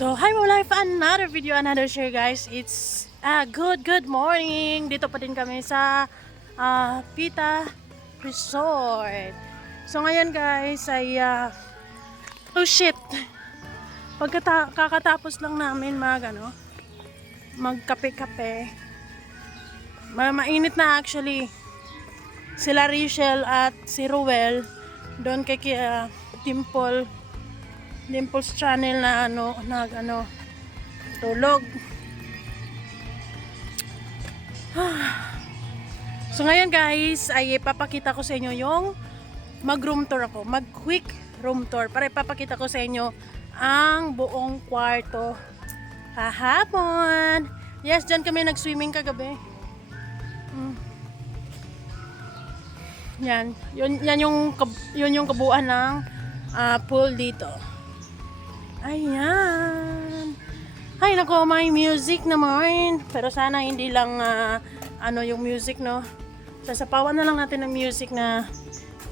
So, hi mo life, another video, another share guys. It's good morning. Dito pa din kami sa Pita Resort. So, ngayon guys ay oh shit. Kakatapos lang namin magkape-kape. Mainit na actually. Sila Rachel at si Ruel doon kay Dimples channel na tulog. So ngayon guys ay ipapakita ko sa inyo yung mag-room tour ako, mag-quick room tour para ipapakita ko sa inyo ang buong kwarto kahapon. Yes, dyan kami nag-swimming kagabi. Yan yung kabuuan ng pool dito. Ayan. Ay nako, may music naman. Pero sana hindi lang yung music, no. Sasapawan na lang natin ng music na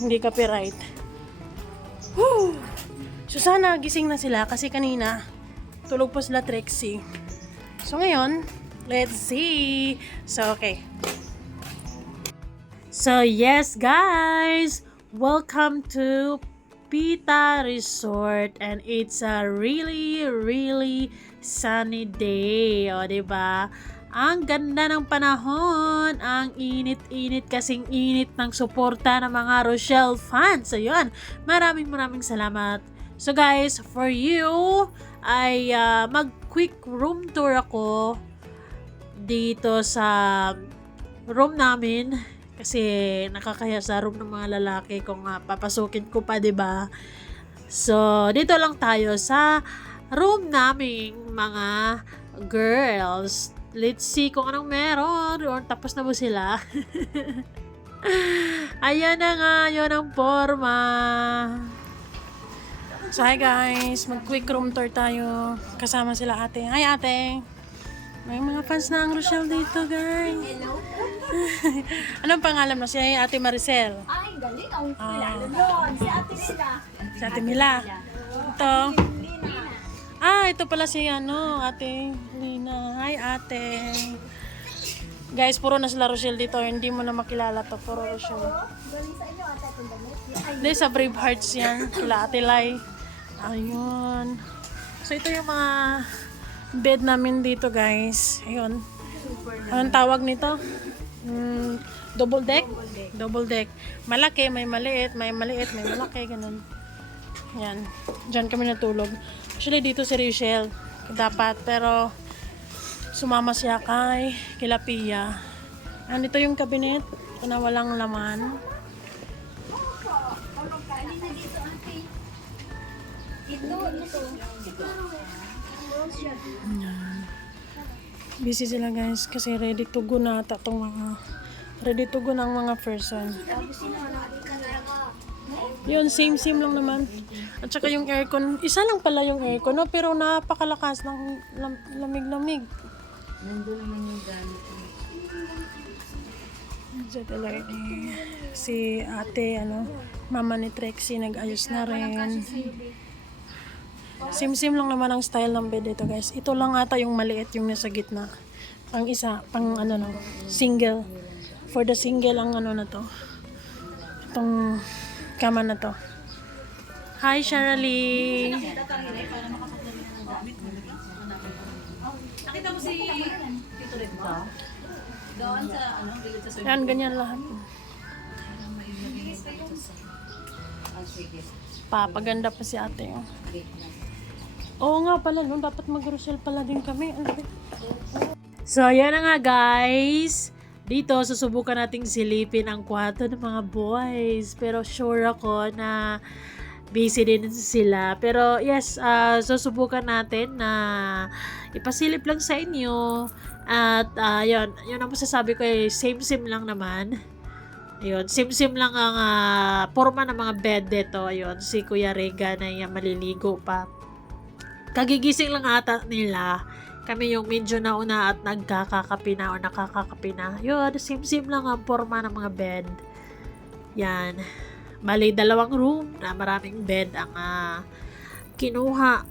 hindi copyright. Woo! So sana gising na sila kasi kanina tulog pa sila Trixie. So ngayon, let's see. So okay. So yes guys, welcome to Pita Resort and it's a really sunny day. O diba? Ang ganda ng panahon, ang init-init kasing init ng suporta ng mga Rochelle fans. So yun, maraming salamat. So guys, for you ay mag-quick room tour ako dito sa room namin. Kasi nakakaya sa room ng mga lalaki kung papasukin ko pa, 'di ba? So, dito lang tayo sa room naming mga girls. Let's see kung anong meron. Or tapos na ba sila? Ayan na nga, yun ang forma. So, hi guys. Mag-quick room tour tayo. Kasama sila ate. Hi ate. May mga fans na ang Rochelle dito, guys. Hello. Anong pangalan mo? Si Ate Maricel. Ay, galing. Ang kilala doon. Si Ate Lina. Si Ate Mila. Ito. Ito pala si Ate Lina. Hi, Ate. Guys, puro na sila Rochelle dito. Hindi mo na makilala to. Puro Rochelle. Galing sa inyo, ate. Kung damit. Hindi, sa Brave Hearts yan. Kila Ate Lai. Ayun. So, ito yung mga bed namin dito, guys. Ayun. Anong tawag nito? Double deck? Double deck. Malaki, may maliit, may malaki, ganun. Yan. Diyan kami natulog. Actually, dito si Rachel. Dapat, pero sumama siya kila Pia. Andito yung cabinet na walang laman. Alina dito, ate. Ito. Yan. Busy sila guys kasi ready to go na ata ang mga person. Yun, same lang naman. At saka yung aircon, isa lang pala yung aircon, no? Pero napakalakas ng lamig-lamig. Nandun naman yung gamit. Si ate, mama ni Trixie, nag-ayos na rin. Sim lang naman ang style ng bed dito guys. Ito lang ata yung maliit yung nasa gitna. Pang isa, single. For the single ang na to. Itong kama na to. Hi Shirley. Nakita mo si Tito Red ba? Doon sa gilid sa Yan, ganyan lahat. Papaganda pa si ate. Oh. Oo nga pala, no? Dapat mag-Rochelle pala din kami. So, ayan na nga guys. Dito, susubukan nating silipin ang kwarto ng mga boys. Pero sure ako na busy din sila. Pero yes, susubukan natin na ipasilip lang sa inyo. At yun ang masasabi ko same lang naman. Ayun, sim lang ang forma ng mga bed dito. Ayun, si Kuya Rega na maliligo pa. Kagigising lang ata nila. Kami yung medyo nauna at nakakakapi na. Yun, sim lang ang forma ng mga bed. Yan. Bali, 2 room na maraming bed ang kinuha.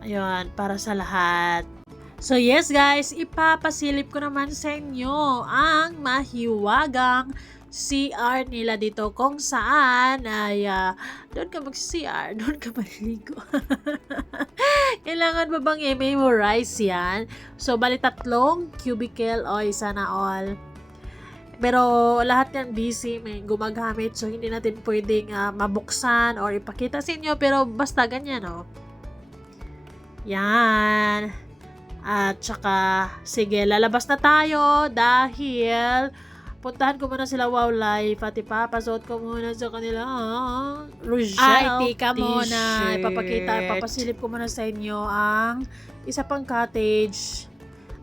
Ayun, para sa lahat. So yes guys, ipapasilip ko naman sa inyo ang mahiwagang CR nila dito kung saan ay doon ka mag-CR, doon ka maliligo. Kailangan ba bang i-memorize yan? So bali 3 cubicle o isa na all. Pero lahat yan busy, may gumagamit so hindi natin pwedeng mabuksan or ipakita sa inyo pero basta ganyan oh. Yan. At saka, sige, lalabas na tayo dahil puntahan ko muna sila Wow Life at ipapasuot ko muna sa kanila Rochelle Ay, tika t-shirt. muna. Ipapasilip ko muna sa inyo ang isa pang cottage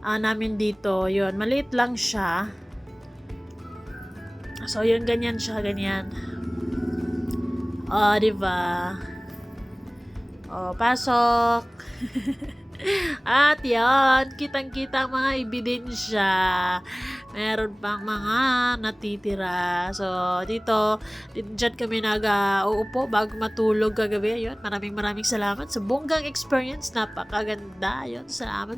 namin dito. Yun, maliit lang siya. So, yun, ganyan siya, ganyan. Diba? Pasok. At yan, kitang-kita ang mga ebidensya. Meron pang mga natitira. So, dyan kami nag-uupo bago matulog kagabi. Ayun, maraming salamat sa bonggang experience. Napakaganda. Ayun, salamat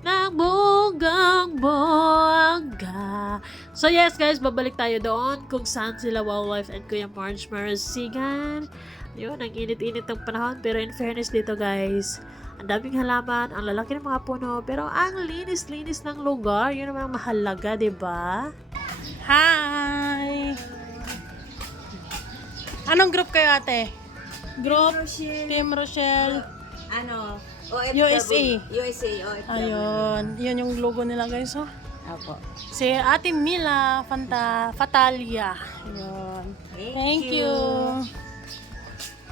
ng bonggang-bongga. So, yes guys, babalik tayo doon kung saan sila Wildlife and Kuya Marge Marasigan. Yun, ang init-init ng panahon. Pero in fairness dito guys, ang daming halaman, ang lalaki ng mga puno, pero ang linis-linis ng lugar. Yun naman ang mahalaga, diba? Hi! Anong group kayo ate? Group Team Rochelle. Ano? OFW. USA. USA, OFW. Ayun. Yun yung logo nila guys oh. Opo. Si Ate Mila Fatalia. Ayun. Thank you.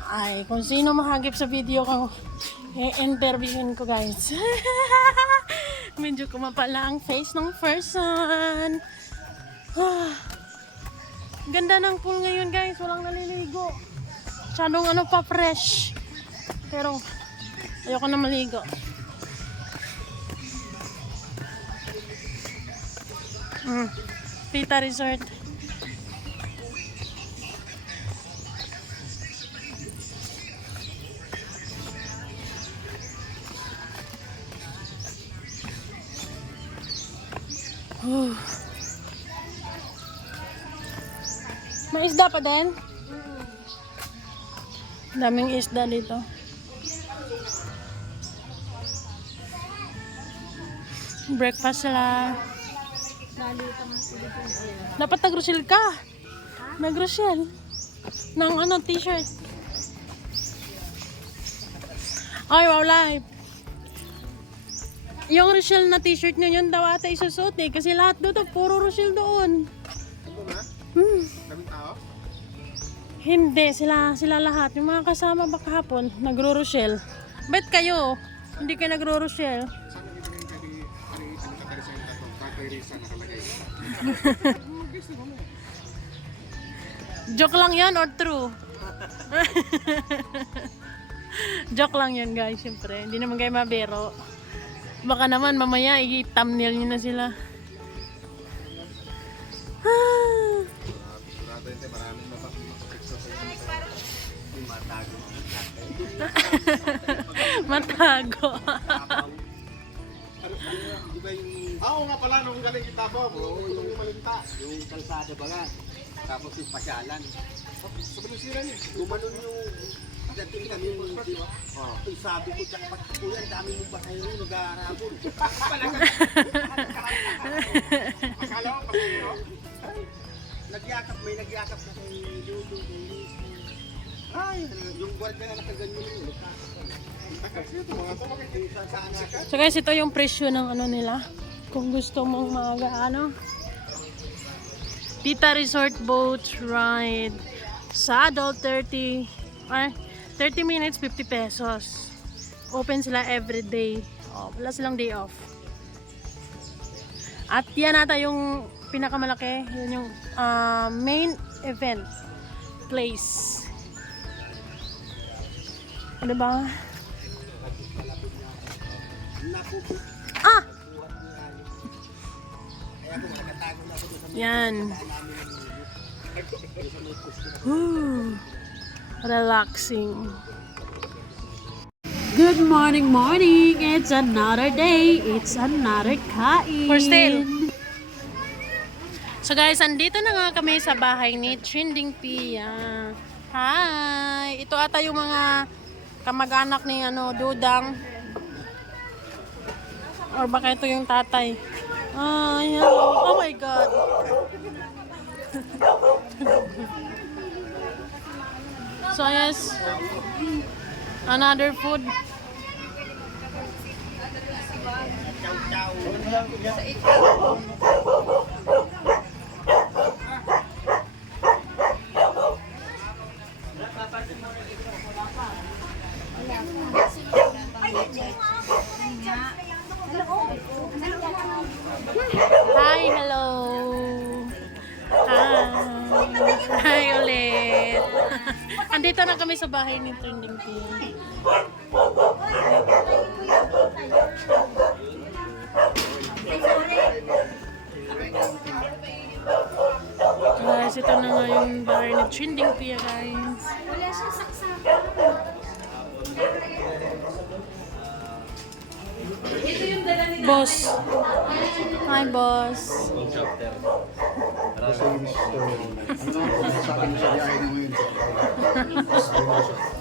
Ay, kung sino mahagip sa video ko, i-interviewin ko guys. Medyo kumapala ang face ng person. Ganda ng pool ngayon guys, walang naliligo. Masyadong pa fresh. Pero ayoko na maligo. Pita Resort. May isda pa din? Daming isda dito. Breakfast sila. Dapat nag-Rochelle ka. Nag-Rochelle. Ng t-shirt. Ay, Wow Life. Yung Rochelle na t-shirt nyo yun daw ata isusuot eh. Kasi lahat doon, puro Rochelle doon. Daming tao? Hindi, sila lahat. Yung mga kasama ba kahapon, nagro-Rochelle. Ba't kayo? Hindi kayo nagro-Rochelle? Saan naging kari sa yung tatong? Tatay Risa nakalagay. Joke lang yan or true? Joke lang yan guys, syempre. Hindi naman kayo mabiro. Baka naman mamaya i-thumbnail nyo na sila. Sigurado yun, maraming mapapikso sa inyo. Matago. Matago. Di ba yung... Oo nga pala, nung galing kita po, yung malinta. Yung kalsada ba nga? Tapos yung pasyalan. Sa Venezuela niya, gumanon yung... Dating kami yung di ba? Yung sabi ko, jackpot ko yan, dami mong pasayro, nag-aarabon. Akala ko pasayro? May nagyakap na kay Lulu, kay Liz. Ay, yung guard na nakaganyo yun. So guys, ito yung presyo ng nila. Kung gusto mong Pita Resort Boat Ride. Sa adult 30 minutes, 50 pesos. Open sila every day. Wala silang day off. At yan ata yung pinakamalaki. Yun yung main event place. Ano ba? Yan. Relaxing. Good morning, morning! It's another day. It's another kain. For sale. So guys, andito na nga kami sa bahay ni Trending Pia. Hi! Ito ata yung mga kamag-anak ni Dudang. Or baka ito yung tatay. Ay, oh my God! So yes, another food. Hi, hello. Hi ulit. Andito na kami sa bahay ni Trending Pia. Guys, ito na nga yung bahay ni Trending Pia, guys. Boss. Hi, boss.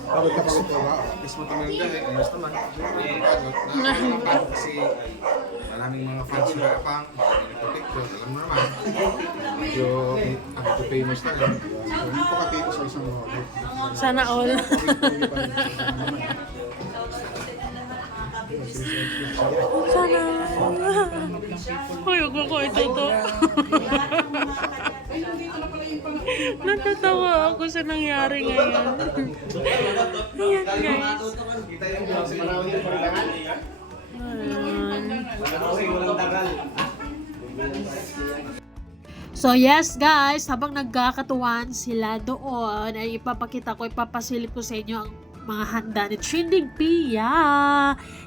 Pagod na pagod ka ba? Kiss mo tumingin ka eh. Ayos naman. Kasi maraming mga fans na pang nagpa-picture. Alam mo naman. Medyo famous na lang. Hindi ko katito sa isang model. Sana all. Sana. Uy, huwag ko ito. Natatawa ako sa nangyari ngayon. Ayan, guys. So yes guys, habang nagkakatuwan sila doon, ay ipapasilip ko sa inyo ang mga handa ni Trending Pia.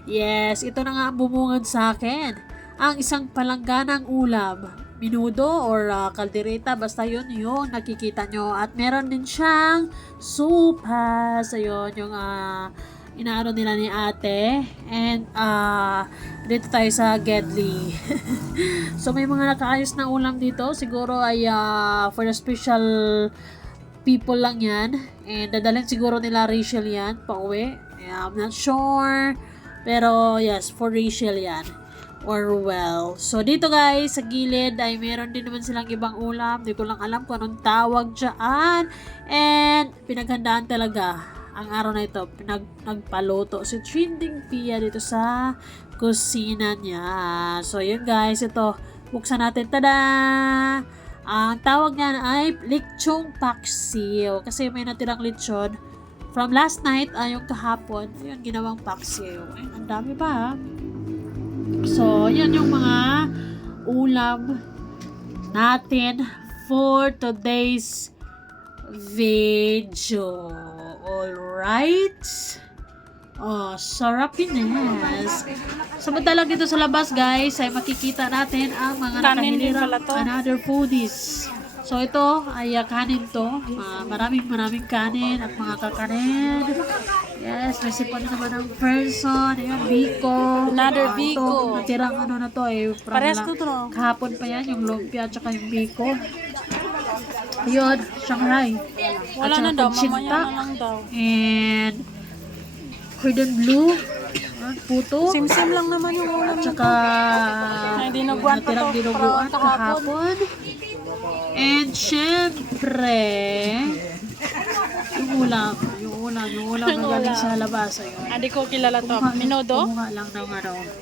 Yes, ito na nga ang bumungad sa akin. Ang isang palangganang ulam, minudo or kaldereta, basta yun yung nakikita nyo. At meron din siyang sopas. Ayun, yung inaano nila ni ate. And dito tayo sa Gedli. So may mga nakaayos na ulam dito. Siguro ay for the special people lang yan. And dadalhin siguro nila Rachel yan pauwi. I'm not sure. Pero yes, for Rachel yan. Or well. So dito guys, sa gilid ay meron din naman silang ibang ulam. Hindi ko lang alam kung anong tawag dyan. And pinaghandaan talaga ang araw na ito. Nagpaluto si Trending Pia dito sa kusina niya. So yun guys, ito. Buksan natin. Tada! Ang tawag niyan ay lechong paksiw. Kasi may natirang lechon from last night, yung kahapon. Ayun, ginawang paksiw. Ayun, ang dami pa ha. So, yan yung mga ulam natin for today's video. Alright? Oh, sarap Ines. Samantalang dito sa labas guys, ay makikita natin ang mga Kanin din nakahilirang pala to. another foodies. So ito ay kanin to. Maraming kanin at mga kakanin. Yes, may sipon naman ng person. Ayan, biko. Another biko. Ito, natirang ano na to eh. Parehas to, no? Kahapon pa yan, yung lumpia at saka yung biko. Yun, Shanghai. Wala At na saka daw, pancit mamaya ta. na lang daw. And cordon bleu. Puto. Sim-sim lang naman yung ulam At nito. saka Ay, dinuguan pa natirang to. dinuguan Kahapon. kahapon. And syempre, yung ulam na galing sa labas. Ayun. Hindi ko kilala to. Minodo? Kumuha lang ng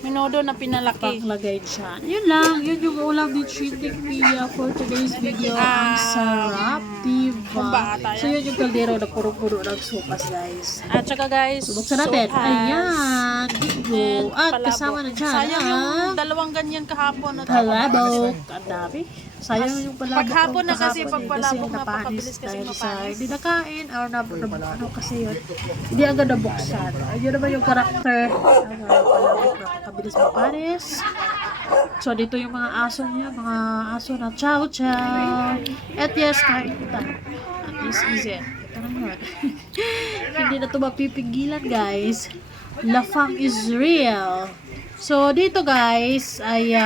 Minodo na pinalaki. paklagay dyan. Yun lang, yun yung ulam ni Trending Pia for today's video. Ang sarap, diba? kumbata yan. So yun yung kaldero na puro-puro ng sopas, guys. At saka guys, Buksan natin. sopas. Ayan. Bingo. At Palabok. kasama na dyan. Sayang yung dalawang ganyan kahapon. At Palabok. Ang dami. Sayang yung palabok. Paghapon na kasi, kahapon pag eh, palabok, napanis napakabilis kasi dahil sa mapanis. hindi nakain or ano kasi yun. Hindi agad nabuksan. Ayun naman yung karakter. Ang palabok napakabilis mapanis. So dito yung mga aso niya. Mga aso na chow chow. At yes, kain kita. And this is it. Hindi na to mapipigilan, guys. Lafang is real. So, dito guys, ay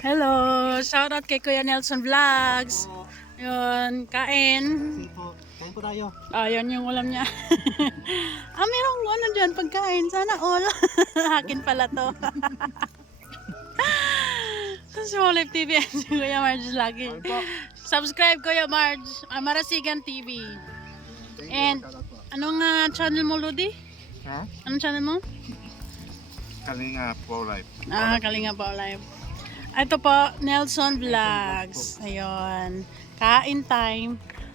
hello! Shoutout kay Kuya Nelson Vlogs. Yun, kain. Kain po tayo. Yun yung ulam niya. Merong ano dyan, pagkain. Sana all. Akin pala to. Si Olive TV and si Kuya Marge lagi. Subscribe Kuya Marge, Marasigan TV. And anong channel mo, Ludi? Ha? Anong channel mo? Kalinga po live. Kalinga po live. Ito po, Nelson Vlogs. Ayun. Kain time.